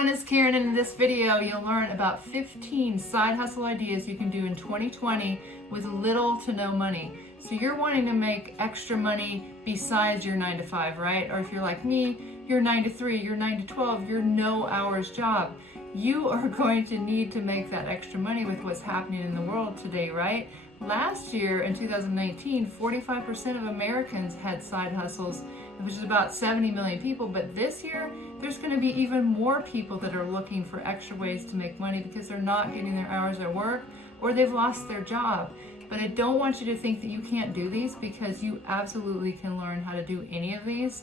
everyone, it's Karen, and in this video you'll learn about 15 side hustle ideas you can do in 2020 with little to no money. So you're wanting to make extra money besides your 9 to 5, right? Or if you're like me, you're 9 to 3, you're 9 to 12, you're no hours job. You are going to need to make that extra money with what's happening in the world today, right? Last year in 2019, 45% of Americans had side hustles, which is about 70 million people. But this year, there's going to be even more people that are looking for extra ways to make money because they're not getting their hours at work or they've lost their job. But I don't want you to think that you can't do these, because you absolutely can learn how to do any of these.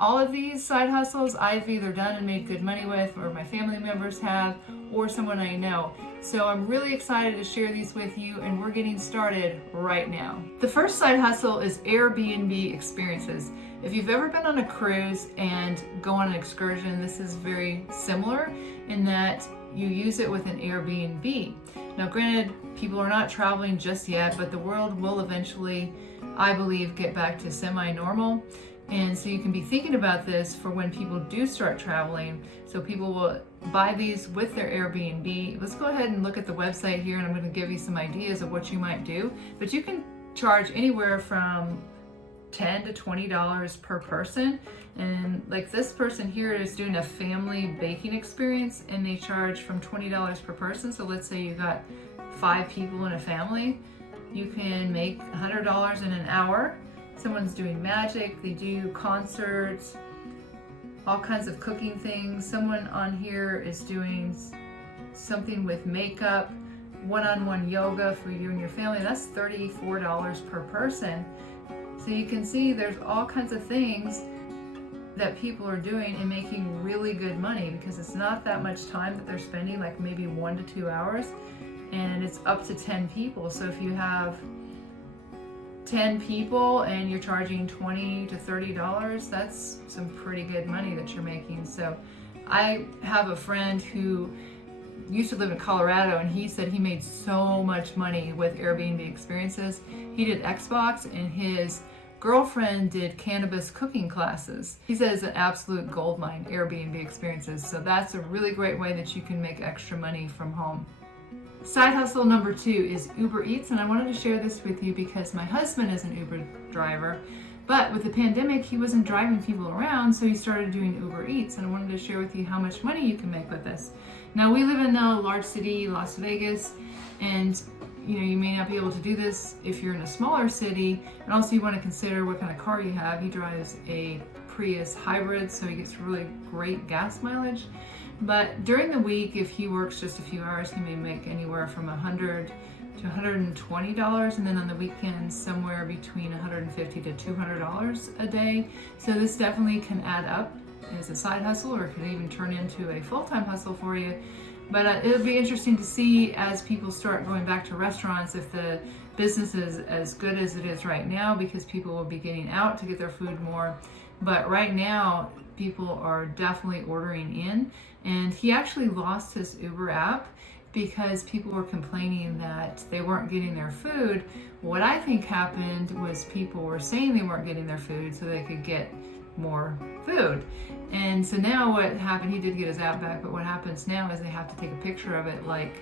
All of these side hustles I've either done and made good money with, or my family members have, or someone I know. So I'm really excited to share these with you, and we're getting started right now. The first side hustle is BNB Experiences. If you've ever been on a cruise and go on an excursion, this is very similar in that you use it with an Airbnb. Now granted, people are not traveling just yet, but the world will eventually, I believe, get back to semi-normal. And so you can be thinking about this for when people do start traveling. So people will buy these with their Airbnb. Let's go ahead and look at the website here, and I'm going to give you some ideas of what you might do. But you can charge anywhere from $10 to $20 per person. And like this person here is doing a family baking experience, and they charge from $20 per person. So let's say you got 5 people in a family, you can make $100 in an hour. Someone's doing magic, they do concerts, all kinds of cooking things. Someone on here is doing something with makeup, one-on-one yoga for you and your family. That's $34 per person. So you can see there's all kinds of things that people are doing and making really good money, because it's not that much time that they're spending, like maybe 1 to 2 hours, and it's up to 10 people. So if you have 10 people and you're charging $20 to $30, that's some pretty good money that you're making. So I have a friend who used to live in Colorado, and he said he made so much money with Airbnb Experiences. He did Xbox, and his girlfriend did cannabis cooking classes. He says it's an absolute goldmine, Airbnb Experiences. So that's a really great way that you can make extra money from home. Side hustle number 2 is Uber Eats, and I wanted to share this with you because my husband is an Uber driver, but with the pandemic he wasn't driving people around, so he started doing Uber Eats, and I wanted to share with you how much money you can make with this. Now we live in a large city, Las Vegas, and you may not be able to do this if you're in a smaller city, and also you want to consider what kind of car you have. He drives a Prius hybrid, so he gets really great gas mileage. But during the week, if he works just a few hours, he may make anywhere from $100 to $120, and then on the weekends somewhere between $150 to $200 a day. So this definitely can add up as a side hustle, or it could even turn into a full-time hustle for you. But it'll be interesting to see as people start going back to restaurants if the business is as good as it is right now, because people will be getting out to get their food more. But right now, people are definitely ordering in, and he actually lost his Uber app because people were complaining that they weren't getting their food. What I think happened was people were saying they weren't getting their food so they could get more food. And so now what happened, he did get his app back, but what happens now is they have to take a picture of it, like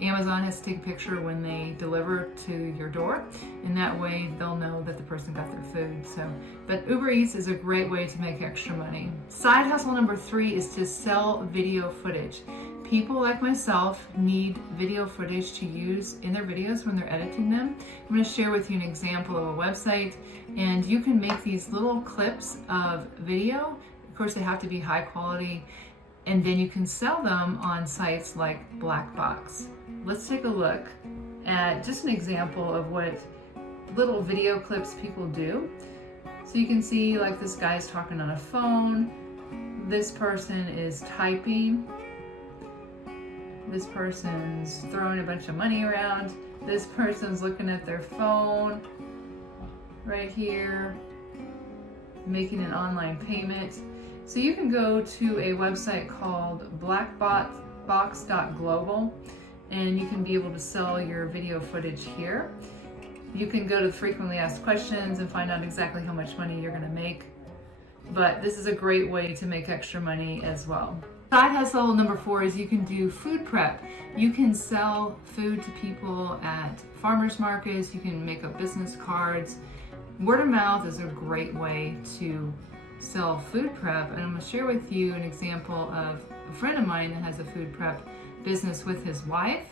Amazon has to take a picture when they deliver to your door, and that way they'll know that the person got their food. So, but Uber Eats is a great way to make extra money. Side hustle number 3 is to sell video footage. People like myself need video footage to use in their videos when they're editing them. I'm going to share with you an example of a website, and you can make these little clips of video. Of course, they have to be high quality, and then you can sell them on sites like Blackbox. Let's take a look at just an example of what little video clips people do. So you can see, like, this guy's talking on a phone, this person is typing, this person's throwing a bunch of money around, this person's looking at their phone right here, making an online payment. So you can go to a website called blackbox.global, and you can be able to sell your video footage here. You can go to the frequently asked questions and find out exactly how much money you're going to make. But this is a great way to make extra money as well. Side hustle number 4 is you can do food prep. You can sell food to people at farmers markets. You can make up business cards. Word of mouth is a great way to sell food prep, and I'm going to share with you an example of a friend of mine that has a food prep business with his wife.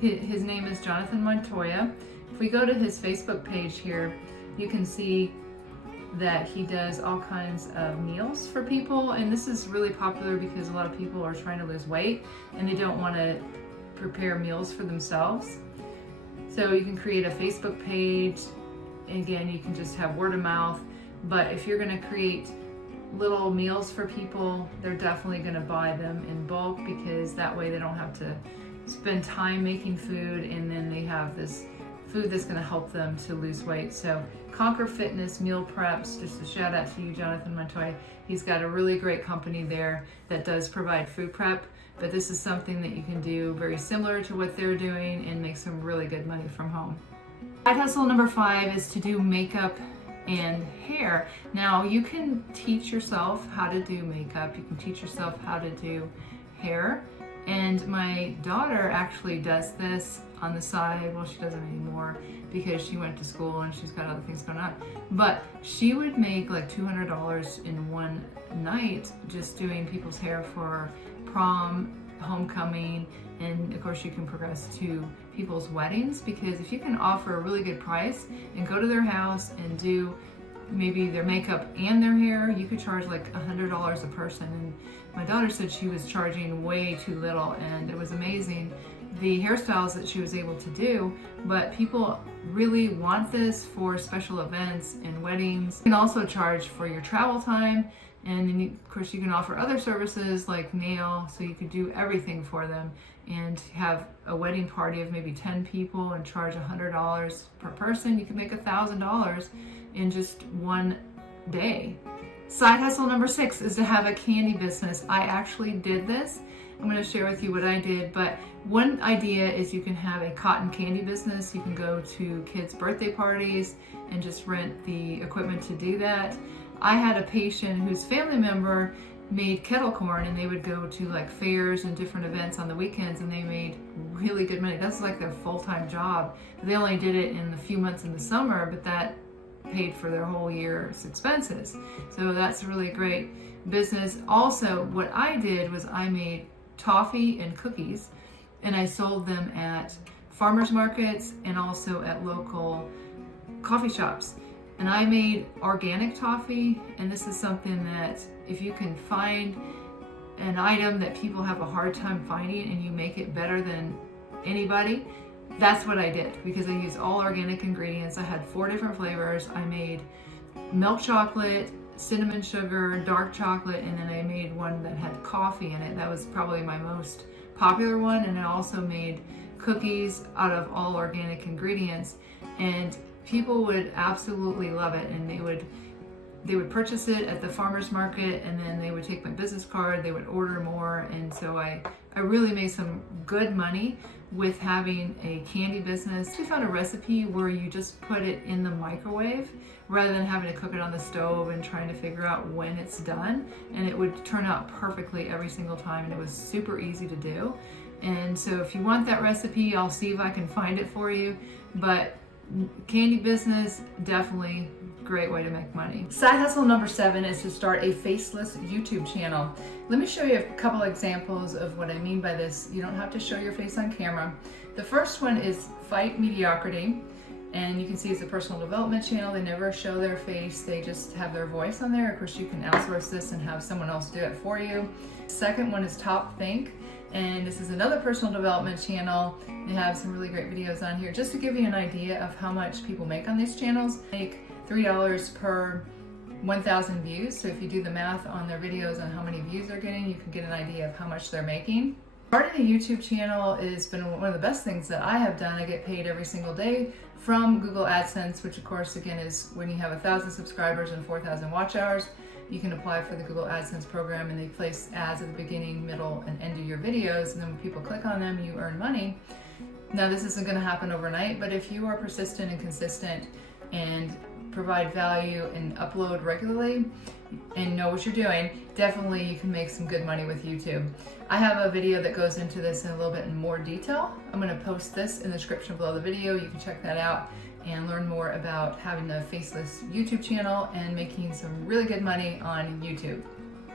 His name is Jonathan Montoya. If we go to his Facebook page here, you can see that he does all kinds of meals for people, and this is really popular because a lot of people are trying to lose weight and they don't want to prepare meals for themselves. So you can create a Facebook page. Again, you can just have word of mouth, but if you're going to create little meals for people, they're definitely going to buy them in bulk, because that way they don't have to spend time making food, and then they have this food that's going to help them to lose weight. So Conquer Fitness Meal Preps, just a shout out to you, Jonathan Montoya. He's got a really great company there that does provide food prep, but this is something that you can do very similar to what they're doing and make some really good money from home. Side hustle number 5 is to do makeup and hair. Now you can teach yourself how to do makeup, you can teach yourself how to do hair, and my daughter actually does this on the side. Well, she doesn't anymore because she went to school and she's got other things going on, but she would make like $200 in one night just doing people's hair for prom, homecoming, and of course you can progress to people's weddings, because if you can offer a really good price and go to their house and do maybe their makeup and their hair, you could charge like $100 a person. And my daughter said she was charging way too little, and it was amazing the hairstyles that she was able to do. But people really want this for special events and weddings. You can also charge for your travel time, and then of course you can offer other services like nail, so you could do everything for them and have a wedding party of maybe 10 people and charge $100 per person. You can make $1,000 in just one day. Side hustle number 6 is to have a candy business. I actually did this. I'm going to share with you what I did, but one idea is you can have a cotton candy business. You can go to kids' birthday parties and just rent the equipment to do that. I had a patient whose family member made kettle corn, and they would go to like fairs and different events on the weekends, and they made really good money. That's like their full-time job. They only did it in the few months in the summer, but that paid for their whole year's expenses. So that's a really great business. Also, what I did was I made toffee and cookies, and I sold them at farmers markets and also at local coffee shops. And I made organic toffee, and this is something that if you can find an item that people have a hard time finding and you make it better than anybody, that's what I did, because I used all organic ingredients. I had 4 different flavors. I made milk chocolate, cinnamon sugar, dark chocolate, and then I made one that had coffee in it. That was probably my most popular one. And I also made cookies out of all organic ingredients, and people would absolutely love it, and they would purchase it at the farmers market, and then they would take my business card, they would order more. And so I really made some good money with having a candy business. We found a recipe where you just put it in the microwave rather than having to cook it on the stove and trying to figure out when it's done, and it would turn out perfectly every single time, and it was super easy to do. And so if you want that recipe, I'll see if I can find it for you. But candy business, definitely great way to make money. Side hustle number 7 is to start a faceless YouTube channel. Let me show you a couple examples of what I mean by this. You don't have to show your face on camera. The first one is Fight Mediocrity, and you can see it's a personal development channel. They never show their face, they just have their voice on there. Of course, you can outsource this and have someone else do it for you. Second one is Top Think, and this is another personal development channel. They have some really great videos on here. Just to give you an idea of how much people make on these channels, they make $3 per 1,000 views. So if you do the math on their videos on how many views they're getting, you can get an idea of how much they're making. Starting a YouTube channel has been one of the best things that I have done. I get paid every single day from Google AdSense, which of course again is when you have 1,000 subscribers and 4,000 watch hours. You can apply for the Google AdSense program, and they place ads at the beginning, middle, and end of your videos, and then when people click on them, you earn money. Now this isn't going to happen overnight, but if you are persistent and consistent and provide value and upload regularly and know what you're doing, definitely you can make some good money with YouTube. I have a video that goes into this in a little bit in more detail. I'm going to post this in the description below the video. You can check that out and learn more about having a Faceless YouTube channel and making some really good money on YouTube.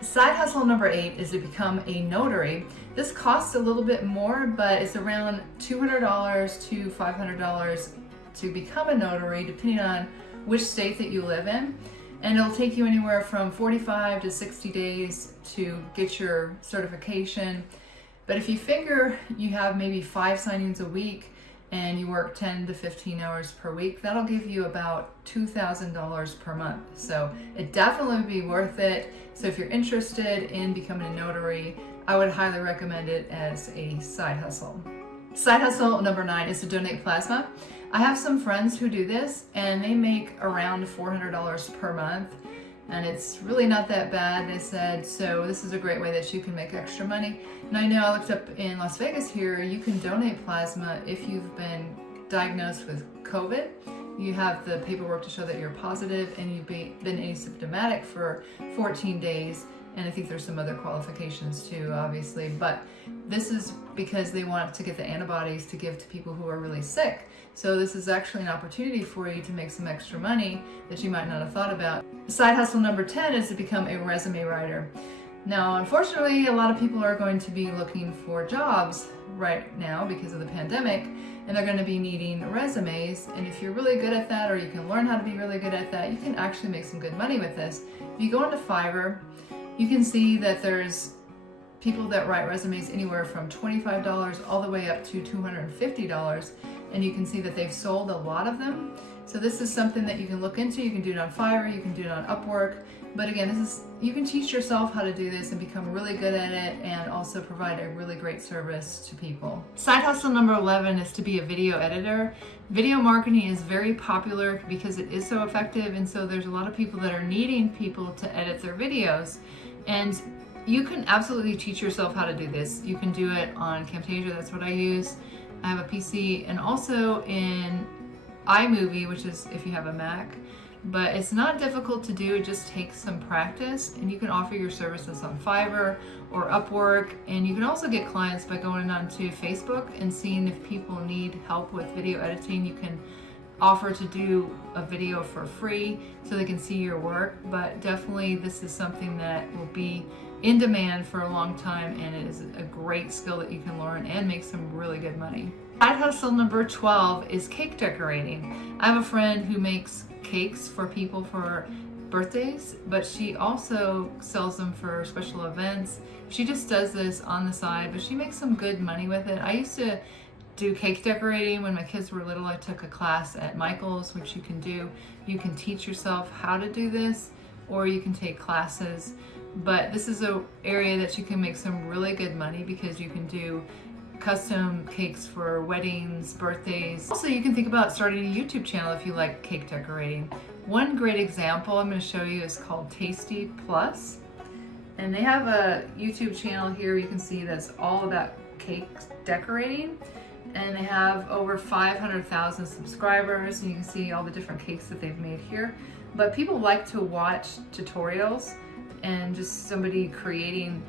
Side hustle number 8 is to become a notary. This costs a little bit more, but it's around $200 to $500 to become a notary, depending on which state that you live in. And it'll take you anywhere from 45 to 60 days to get your certification. But if you figure you have maybe 5 signings a week and you work 10 to 15 hours per week, that'll give you about $2,000 per month. So it definitely would be worth it. So if you're interested in becoming a notary, I would highly recommend it as a side hustle. Side hustle number 9 is to donate plasma. I have some friends who do this and they make around $400 per month, and it's really not that bad, they said. So this is a great way that you can make extra money. And I know I looked up in Las Vegas here, you can donate plasma if you've been diagnosed with COVID. You have the paperwork to show that you're positive and you've been asymptomatic for 14 days. And I think there's some other qualifications too, obviously. But this is because they want to get the antibodies to give to people who are really sick. So this is actually an opportunity for you to make some extra money that you might not have thought about. Side hustle number 10 is to become a resume writer. Now, unfortunately, a lot of people are going to be looking for jobs right now because of the pandemic, and they're going to be needing resumes. And if you're really good at that, or you can learn how to be really good at that, you can actually make some good money with this. If you go into Fiverr, you can see that there's people that write resumes anywhere from $25 all the way up to $250, and you can see that they've sold a lot of them. So this is something that you can look into. You can do it on Fiverr, you can do it on Upwork, but again, you can teach yourself how to do this and become really good at it, and also provide a really great service to people. Side hustle number 11 is to be a video editor. Video marketing is very popular because it is so effective, and so there's a lot of people that are needing people to edit their videos. And you can absolutely teach yourself how to do this. You can do it on Camtasia, that's what I use. I have a PC, and also in iMovie, which is if you have a Mac. But it's not difficult to do, it just takes some practice, and you can offer your services on Fiverr or Upwork. And you can also get clients by going onto Facebook and seeing if people need help with video editing. You can offer to do a video for free so they can see your work. But definitely this is something that will be in demand for a long time, and it is a great skill that you can learn and make some really good money. Side hustle number 12 is cake decorating. I have a friend who makes cakes for people for birthdays, but she also sells them for special events. She just does this on the side, but she makes some good money with it. I used to do cake decorating when my kids were little. I took a class at Michael's, which you can do. You can teach yourself how to do this, or you can take classes. But this is an area that you can make some really good money because you can do custom cakes for weddings, birthdays. Also, you can think about starting a YouTube channel if you like cake decorating. One great example I'm going to show you is called Tasty Plus. And they have a YouTube channel here you can see that's all about cake decorating. And they have over 500,000 subscribers, and you can see all the different cakes that they've made here. But people like to watch tutorials and just somebody creating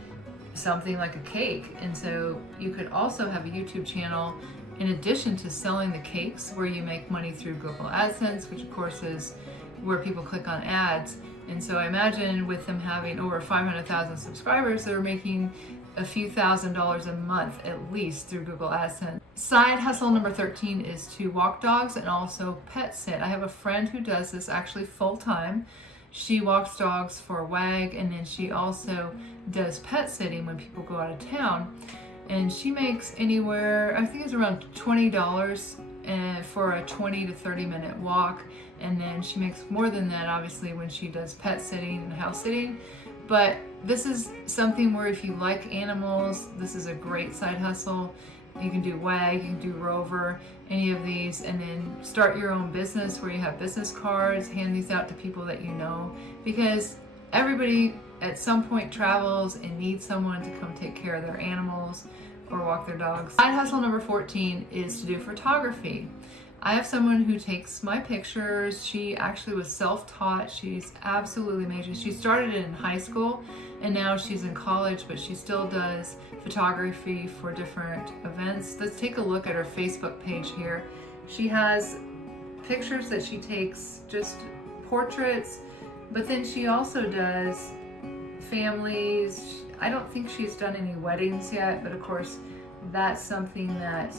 something like a cake. And so you could also have a YouTube channel in addition to selling the cakes, where you make money through Google AdSense, which of course is where people click on ads. And so I imagine with them having over 500,000 subscribers, they're making a few $1,000s a month at least through Google AdSense. Side hustle number 13 is to walk dogs and also pet sit. I have a friend who does this actually full time. She walks dogs for WAG, and then she also does pet sitting when people go out of town. And she makes anywhere, I think it's around $20 for a 20 to 30 minute walk. And then she makes more than that, obviously, when she does pet sitting and house sitting. But this is something where if you like animals, this is a great side hustle. You can do WAG, you can do Rover, any of these, and then start your own business where you have business cards, hand these out to people that you know, because everybody at some point travels and needs someone to come take care of their animals or walk their dogs. Side hustle number 14 is to do photography. I have someone who takes my pictures. She actually was self-taught. She's absolutely amazing. She started in high school and now she's in college, but she still does photography for different events. Let's take a look at her Facebook page here. She has pictures that she takes, just portraits, but then she also does families. I don't think she's done any weddings yet, but of course that's something that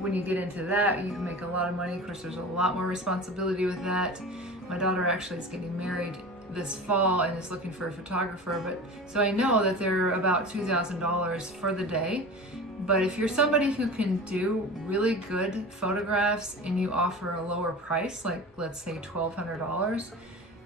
when you get into that, you can make a lot of money. Of course, there's a lot more responsibility with that. My daughter actually is getting married this fall and is looking for a photographer, but so I know that they're about $2,000 for the day. But if you're somebody who can do really good photographs and you offer a lower price, like let's say $1,200,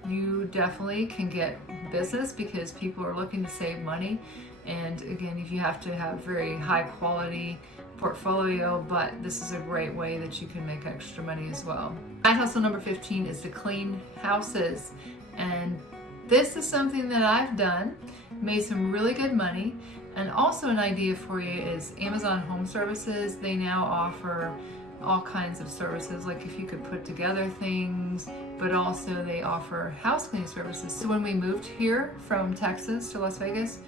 you definitely can get business because people are looking to save money. And again, if you have to have very high quality portfolio, but this is a great way that you can make extra money as well. Side hustle number 15 is to clean houses. And this is something that I've done, made some really good money. And also an idea for you is Amazon Home Services. They now offer all kinds of services, like if you could put together things, but also they offer house cleaning services. So when we moved here from Texas to Las Vegas,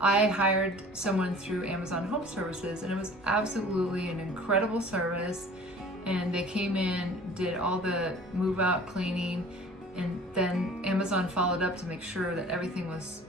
I hired someone through Amazon Home Services, and it was absolutely an incredible service. And they came in, did all the move out cleaning, and then Amazon followed up to make sure that everything was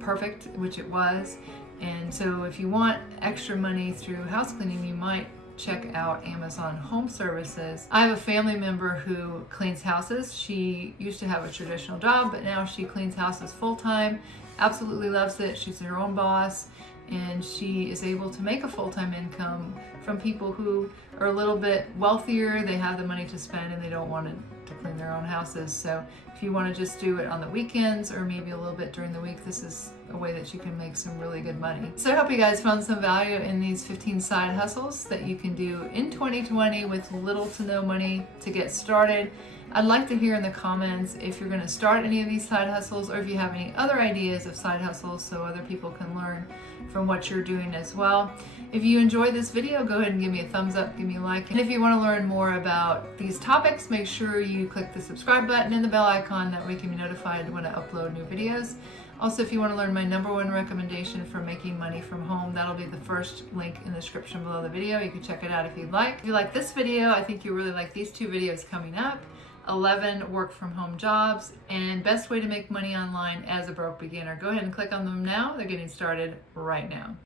perfect, which it was. And so if you want extra money through house cleaning, you might check out Amazon Home Services. I have a family member who cleans houses. She used to have a traditional job, but now she cleans houses full-time. Absolutely loves it. She's her own boss, and she is able to make a full-time income from people who are a little bit wealthier. They have the money to spend and they don't want to clean their own houses. So if you want to just do it on the weekends or maybe a little bit during the week, this is a way that you can make some really good money. So I hope you guys found some value in these 15 side hustles that you can do in 2020 with little to no money to get started. I'd like to hear in the comments if you're going to start any of these side hustles or if you have any other ideas of side hustles so other people can learn from what you're doing as well. If you enjoyed this video, go ahead and give me a thumbs up, give me a like. And if you want to learn more about these topics, make sure you click the subscribe button and the bell icon. That way you can be notified when I upload new videos. Also, if you want to learn my #1 recommendation for making money from home, that'll be the first link in the description below the video. You can check it out if you'd like. If you like this video, I think you'll really like these 2 videos coming up. 11 work from home jobs and best way to make money online as a broke beginner. Go ahead and click on them now. They're getting started right now.